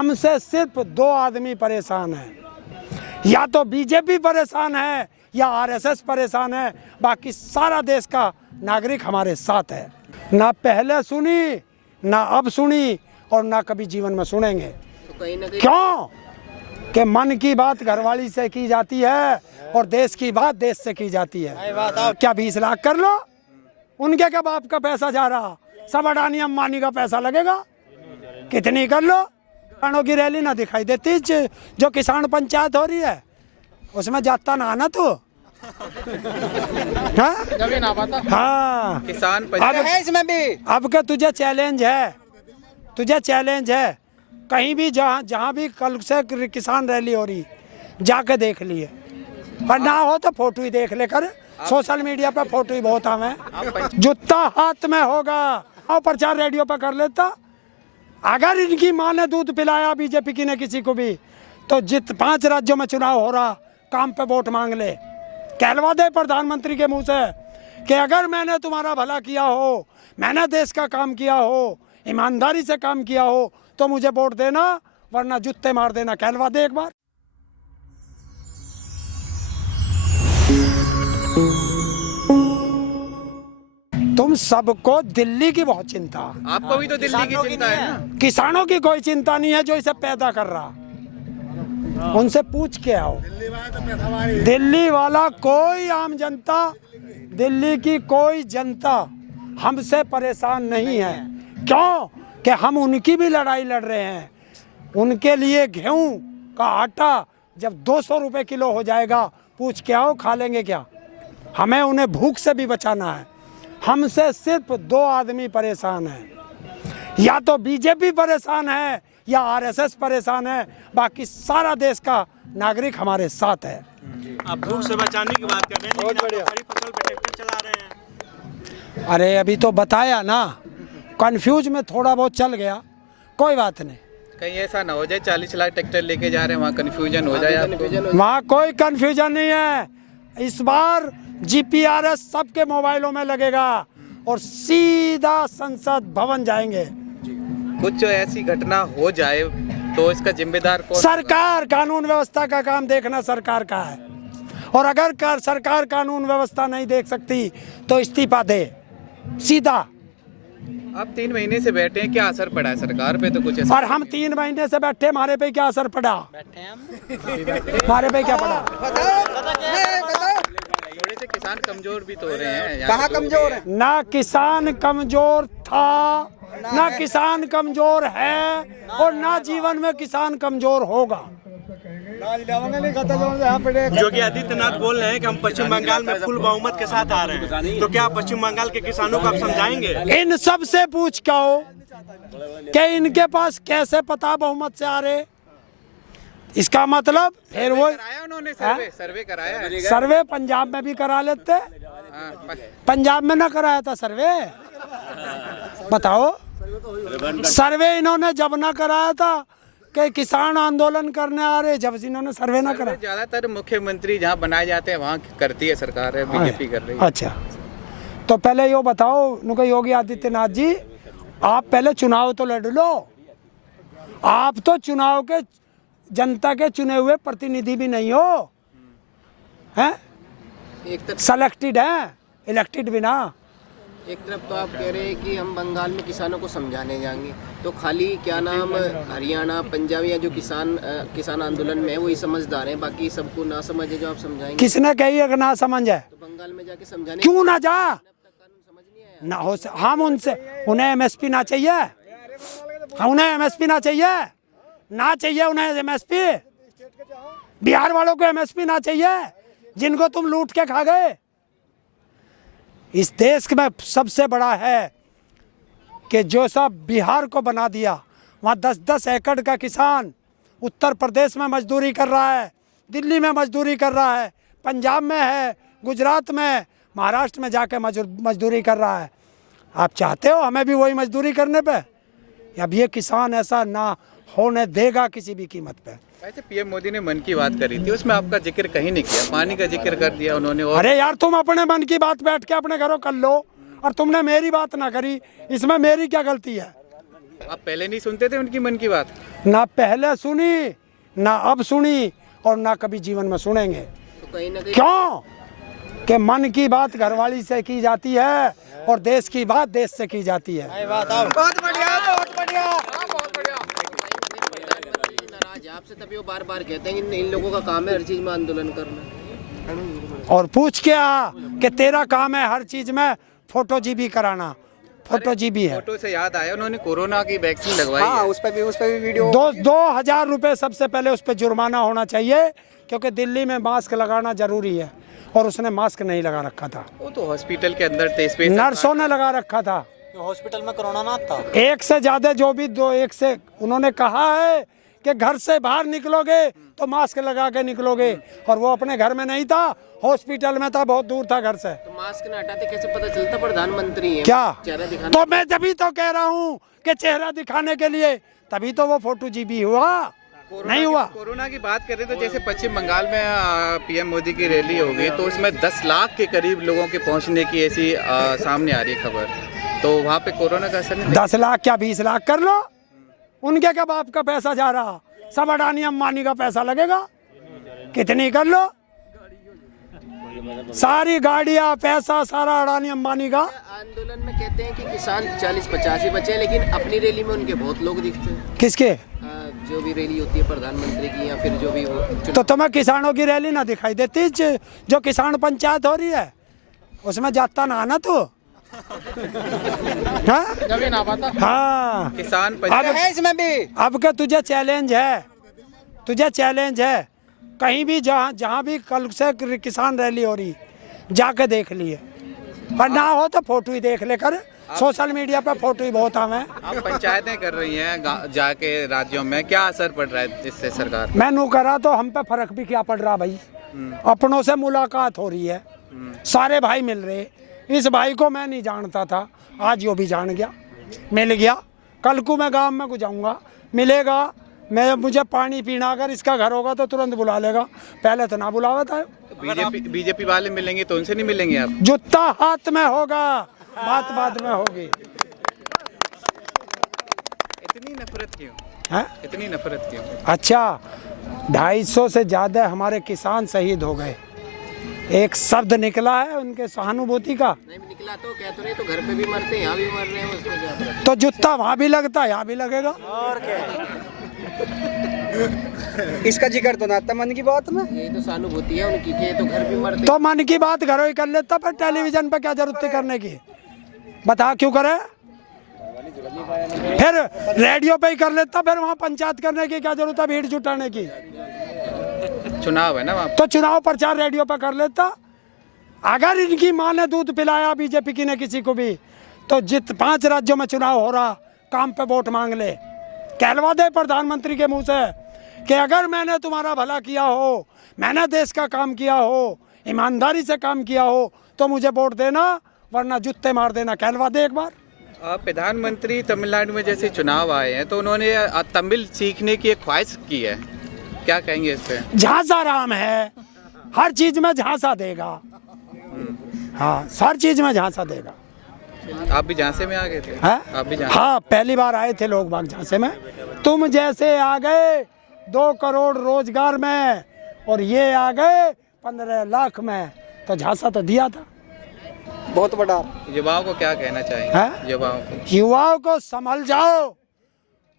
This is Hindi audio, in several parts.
हमसे सिर्फ दो आदमी परेशान हैं, या तो बीजेपी परेशान है या आरएसएस परेशान है, बाकी सारा देश का नागरिक हमारे साथ है। ना पहले सुनी, ना अब सुनी और ना कभी जीवन में सुनेंगे। तो कहीं ना कहीं क्यों कि मन की बात घरवाली से की जाती है और देश की बात देश से की जाती है। क्या 20 लाख कर लो, उनके क्या बाप का पैसा जा रहा, सब अडानी अंबानी का पैसा लगेगा, कितनी कर लो। किसानों की रैली ना दिखाई देती, जो किसान पंचायत हो रही है उसमें जाता ना आना तो हाँ किसान अब है इसमें भी। अब का तुझे चैलेंज है, कहीं भी जहाँ भी कल से किसान रैली हो रही जाके देख लिए, और ना हो तो फोटो ही देख ले कर, सोशल मीडिया पे फोटो ही बहुत आवे। जूता हाथ में होगा और प्रचार रेडियो पे कर लेता। अगर इनकी माँ ने दूध पिलाया बीजेपी की ने किसी को भी, तो 5 राज्यों में चुनाव हो रहा, काम पे वोट मांग ले, कहलवा दे प्रधानमंत्री के मुंह से कि अगर मैंने तुम्हारा भला किया हो, मैंने देश का काम किया हो, ईमानदारी से काम किया हो, तो मुझे वोट देना, वरना जूते मार देना। कहलवा दे एक बार। तुम सबको दिल्ली की बहुत चिंता, आपको भी तो दिल्ली की चिंता है ना। किसानों की कोई चिंता नहीं है जो इसे पैदा कर रहा। उनसे पूछ के आओ, दिल्ली वाला कोई आम जनता, दिल्ली की कोई जनता हमसे परेशान नहीं है। क्यों कि हम उनकी भी लड़ाई लड़ रहे हैं। उनके लिए गेहूं का आटा जब 200 रुपए किलो हो जाएगा, पूछ के आओ खा लेंगे क्या। हमें उन्हें भूख से भी बचाना है। हमसे सिर्फ 2 आदमी परेशान हैं, या तो बीजेपी परेशान है या आरएसएस परेशान है, बाकी सारा देश का नागरिक हमारे साथ है। आप भूख से बचाने की बात कर रहे हैं, लेकिन आप खड़ी फसल पे ट्रैक्टर चला रहे हैं। अरे अभी तो बताया ना, कंफ्यूज में थोड़ा बहुत चल गया, कोई बात नहीं। कहीं ऐसा ना हो जाए 40 लाख ट्रैक्टर लेके जा रहे हैं, वहाँ कंफ्यूजन हो जाए आपको। वहाँ कोई कंफ्यूजन नहीं है। इस बार जीपीआरएस सबके मोबाइलों में लगेगा और सीधा संसद भवन जाएंगे। कुछ ऐसी घटना हो जाए तो इसका जिम्मेदार कौन? सरकार। कानून व्यवस्था का काम देखना सरकार का है, और अगर सरकार कानून व्यवस्था नहीं देख सकती तो इस्तीफा दे सीधा। आप 3 महीने से बैठे हैं, क्या असर पड़ा है सरकार पे? तो कुछ ऐसा। और हम 3 महीने से बैठे, हमारे पे क्या असर पड़ा? हमारे पे क्या पड़ा? थोड़े से किसान कमजोर भी तो हो रहे हैं। कहाँ कमजोर है? ना किसान कमजोर था, ना किसान कमजोर है, और ना जीवन में किसान कमजोर होगा। योगी आदित्यनाथ बोल रहे हैं कि हम पश्चिम बंगाल में फुल बहुमत के साथ आ रहे हैं, तो क्या पश्चिम बंगाल के किसानों को आप समझाएंगे? इन सब से पूछ के आओ कि इनके पास कैसे पता बहुमत से आ रहे। इसका मतलब फिर वो कराया उन्होंने सर्वे कराया है। सर्वे पंजाब में भी करा लेते, हाँ, पंजाब में ना कराया था सर्वे? बताओ, सर्वे इन्होंने जब ना कराया था कि किसान आंदोलन करने आ रहे, जब इन्होंने सर्वे ना करा। ज्यादातर मुख्यमंत्री जहाँ बनाए जाते हैं वहाँ करती है सरकार, है बीजेपी कर रही है। अच्छा, तो पहले यो बताओ उनको, योगी आदित्यनाथ जी, आप पहले चुनाव तो लड़ लो। आप तो चुनाव के जनता के चुने हुए प्रतिनिधि भी नहीं हो, हैं? एक तरफ सेलेक्टेड है, इलेक्टेड भी ना। एक तरफ तो आप कह रहे हैं कि हम बंगाल में किसानों को समझाने जाएंगे, तो खाली क्या नाम हरियाणा पंजाब या जो किसान आंदोलन में है वही समझदार हैं, बाकी सबको ना समझे जो आप समझाएंगे? किसने कही है कि ना समझ है? तो बंगाल में जाके समझाने क्यों ना जा? कानून समझ नहीं आया। ना हो हम उनसे, उन्हें एमएसपी ना चाहिए, उन्हें एमएसपी ना चाहिए, ना चाहिए उन्हें एमएसपी। बिहार वालों को एमएसपी ना चाहिए, जिनको तुम लूट के खा गए। इस देश में सबसे बड़ा है कि जो सब बिहार को बना दिया, वहाँ 10-10 एकड़ का किसान उत्तर प्रदेश में मजदूरी कर रहा है, दिल्ली में मजदूरी कर रहा है, पंजाब में है, गुजरात में, महाराष्ट्र में जाके मजदूरी कर रहा है। आप चाहते हो हमें भी वही मजदूरी करने पे? अब ये किसान ऐसा ना होने देगा किसी भी कीमत पे। वैसे पीएम मोदी ने मन की बात करी थी, उसमें आपका जिक्र कहीं नहीं किया, पानी का जिक्र कर दिया उन्होंने। और अरे यार, तुम अपने मन की बात बैठ के अपने घरों कर लो, और तुमने मेरी बात ना करी, इसमें मेरी क्या गलती है? आप पहले नहीं सुनते थे उनकी मन की बात? ना पहले सुनी, ना अब सुनी, और ना कभी जीवन में सुनेंगे। तो कहीं ना कहीं क्यों? कि मन की बात घरवाली से की जाती है और देश की बात देश से की जाती है। बहुत बढ़िया, बहुत बढ़िया। प्रधानमंत्री नाराज है आपसे, तभी वो बार बार कहते हैं कि इन लोगों का काम है हर चीज में आंदोलन करना। और पूछ के आ कि तेरा काम है हर चीज में फोटो जीबी कराना। फोटो जीबी है। फोटो से याद आया, उन्होंने कोरोना की वैक्सीन लगवाई है। उस पे भी वीडियो 2,000 रुपये सबसे पहले उस पर जुर्माना होना चाहिए, क्योंकि दिल्ली में मास्क लगाना जरूरी है और उसने मास्क नहीं लगा रखा था। वो तो हॉस्पिटल के अंदर थे, स्पेशल नर्सों ने लगा रखा था। हॉस्पिटल में कोरोना ना था। एक से ज्यादा जो भी एक से उन्होंने कहा है कि घर से बाहर निकलोगे तो मास्क लगा के निकलोगे, और वो अपने घर में नहीं था, हॉस्पिटल में था, बहुत दूर था घर से। तो मास्क न हटाते कैसे पता चलता प्रधानमंत्री है? क्या चेहरा दिखाना। तो मैं तभी तो कह रहा हूँ कि चेहरा दिखाने के लिए, तभी तो वो फोटो जीबी हुआ, नहीं हुआ। कोरोना की बात करें तो जैसे पश्चिम बंगाल में पीएम मोदी की रैली होगी, तो उसमें 10 लाख के करीब लोगों के पहुंचने की ऐसी सामने आ रही है खबर। तो वहाँ पे कोरोना का असर नहीं? 10 लाख क्या 20 लाख कर लो, उनके क्या बाप का पैसा जा रहा, सब अडानी अंबानी का पैसा लगेगा, कितनी कर लो, सारी गाड़ियां पैसा सारा अडानी अंबानी का। आंदोलन में कहते हैं कि किसान 40-50 ही बचे हैं, लेकिन अपनी रैली में उनके बहुत लोग दिखते हैं। किसके? जो भी रैली होती है प्रधानमंत्री की या फिर जो भी वो तो तुम्हें किसानों की रैली ना दिखाई देती? जो किसान पंचायत हो रही है उसमें जाता ना आना तू। हाँ, किसान इसमें भी अब का तुझे चैलेंज है, तुझे चैलेंज है, कहीं भी जहाँ भी कल से किसान रैली हो रही जाके देख लिए, और ना हो तो फोटो ही देख लेकर। सोशल मीडिया पे फोटो ही बहुत आम है। आप पंचायतें कर रही हैं जाके राज्यों में, क्या असर पड़ रहा है इससे सरकार? मैं नू करा तो हम पे फर्क भी क्या पड़ रहा भाई, अपनों से मुलाकात हो रही है, सारे भाई मिल रहे। इस भाई को मैं नहीं जानता था, आज यो भी जान गया, मिल गया। कल को मैं गांव में जाऊंगा, मिलेगा, मैं मुझे पानी पीना अगर इसका घर होगा तो तुरंत बुला लेगा, पहले तो ना बुलावा था। बीजेपी वाले मिलेंगे तो उनसे नहीं मिलेंगे आप? जूता हाथ में होगा, बात बात में होगी। इतनी नफरत क्यों है? इतनी नफरत क्यों? अच्छा, 250 से ज्यादा हमारे किसान शहीद हो गए, एक शब्द निकला है उनके सहानुभूति का? नहीं निकला तो कह तो रहे, तो घर पे भी मरते हैं, यहाँ भी मर रहे हैं, उसमें क्या फर्क? तो जूता वहाँ भी लगता है, यहाँ भी लगेगा। और क्या इसका जिक्र तो ना था मन की बात में। यही तो सहानुभूति है उनकी कि तो घर भी मरते तो मन की बात घरों ही कर लेता, पर टेलीविजन पे क्या जरूरत थी करने की? बता क्यों करे? फिर रेडियो पे ही कर लेता, फिर वहाँ पंचायत करने की क्या जरूरत है, भीड़ जुटाने की? चुनाव है ना वहाँ? तो चुनाव प्रचार रेडियो पे कर लेता। अगर इनकी माँ ने दूध पिलाया बीजेपी की ने किसी को भी, तो 5 राज्यों में चुनाव हो रहा, काम पे वोट मांग ले, कहलवा दे प्रधानमंत्री के मुंह से कि अगर मैंने तुम्हारा भला किया हो, मैंने देश का काम किया हो, ईमानदारी से काम किया हो, तो मुझे वोट देना, वरना जूते मार देना। कहलवा दे एक बार। प्रधानमंत्री तमिलनाडु में जैसे चुनाव आए हैं तो उन्होंने तमिल सीखने की एक ख्वाहिश की है, क्या कहेंगे इस पे? झांसा राम है, हर चीज में झांसा देगा। हाँ, हर चीज में झांसा देगा। आप भी झांसे में आ गए थे? है? आप भी झांसे? हाँ, पहली बार आए थे लोग बाग झांसे में। तुम जैसे आ गए 2 करोड़ रोजगार में, और ये आ गए 15 लाख में, तो झांसा तो दिया था बहुत बड़ा। युवाओं को क्या कहना चाहेंगे? युवाओं को संभल जाओ,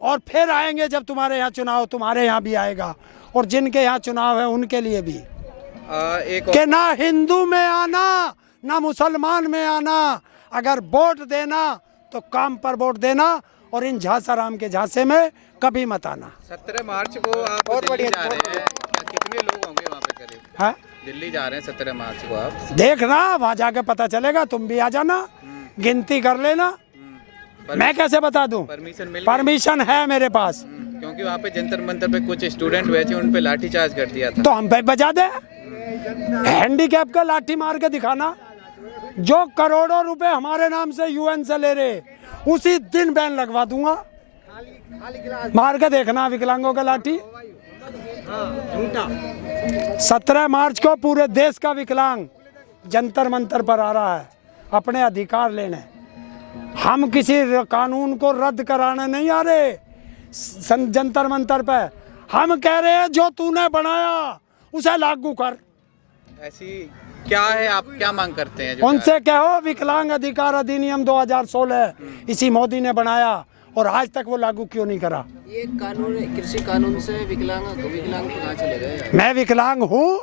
और फिर आएंगे जब तुम्हारे यहाँ चुनाव, तुम्हारे यहाँ भी आएगा, और जिनके यहाँ चुनाव है उनके लिए भी। कि ना हिंदू में आना, ना मुसलमान में आना, अगर वोट देना तो काम पर वोट देना, और इन झांसा राम के झांसे में कभी मत आना। 17 मार्च को आप दिल्ली जा रहे हैं, कितने लोग होंगे वहाँ पे करीब? है? दिल्ली जा रहे हैं 17 मार्च को आप? देखना, वहाँ जाके पता चलेगा, तुम भी आ जाना, गिनती कर लेना। मैं कैसे बता दूं? परमिशन है मेरे पास, क्योंकि वहाँ पे जंतर मंतर पे कुछ स्टूडेंट हुए थे, उन पे लाठीचार्ज कर दिया था। तो हम पे बजा दे, हैंडीकैप का लाठी मार के दिखाना। जो करोड़ों रुपए हमारे नाम से यूएन से ले रहे, उसी दिन बैन लगवा दूंगा, मार के देखना विकलांगों का लाठी। 17 मार्च को पूरे देश का विकलांग जंतर मंतर पर आ रहा है अपने अधिकार लेने, हम किसी कानून को रद्द कराने नहीं आ रहे जंतर मंतर पे। हम कह रहे हैं जो तूने बनाया उसे लागू कर। ऐसी क्या है, आप क्या मांग करते हैं? जो उनसे कहो विकलांग अधिकार अधिनियम 2016 इसी मोदी ने बनाया और आज तक वो लागू क्यों नहीं करा? ये कानून, कृषि कानून से विकलांग तो कहाँ चले गए? मैं विकलांग हूँ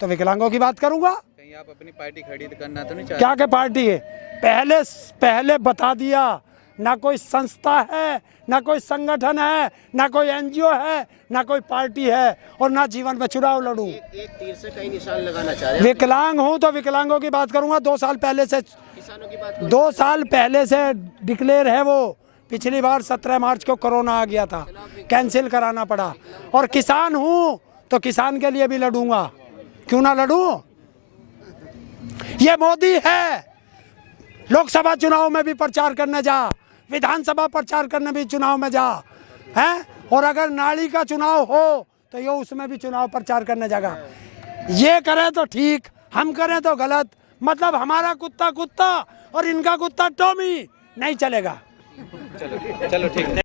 तो विकलांगों की बात करूंगा। कहीं आप अपनी पार्टी खड़ी करना तो नहीं चाहते? क्या क्या पार्टी है? पहले बता दिया, ना कोई संस्था है, ना कोई संगठन है, ना कोई एनजीओ है, ना कोई पार्टी है और ना जीवन में चुनाव लड़ूं। एक तीर से कई निशान लगाना चाह रहे हैं। विकलांग हूं तो विकलांगों की बात करूंगा। 2 साल पहले से, किसानों की बात 2 साल पहले से डिक्लेयर है वो। पिछली बार 17 मार्च को कोरोना आ गया था, कैंसिल कराना पड़ा। और किसान हूं तो किसान के लिए भी लड़ूंगा, क्यों ना लड़ूं? ये मोदी है, लोकसभा चुनाव में भी प्रचार करने जा, विधानसभा प्रचार करने भी चुनाव में जा, हैं? और अगर नाली का चुनाव हो तो ये उसमें भी चुनाव प्रचार करने जाएगा। ये करें तो ठीक, हम करें तो गलत। मतलब हमारा कुत्ता कुत्ता और इनका कुत्ता टॉमी नहीं चलेगा। चलो ठीक है।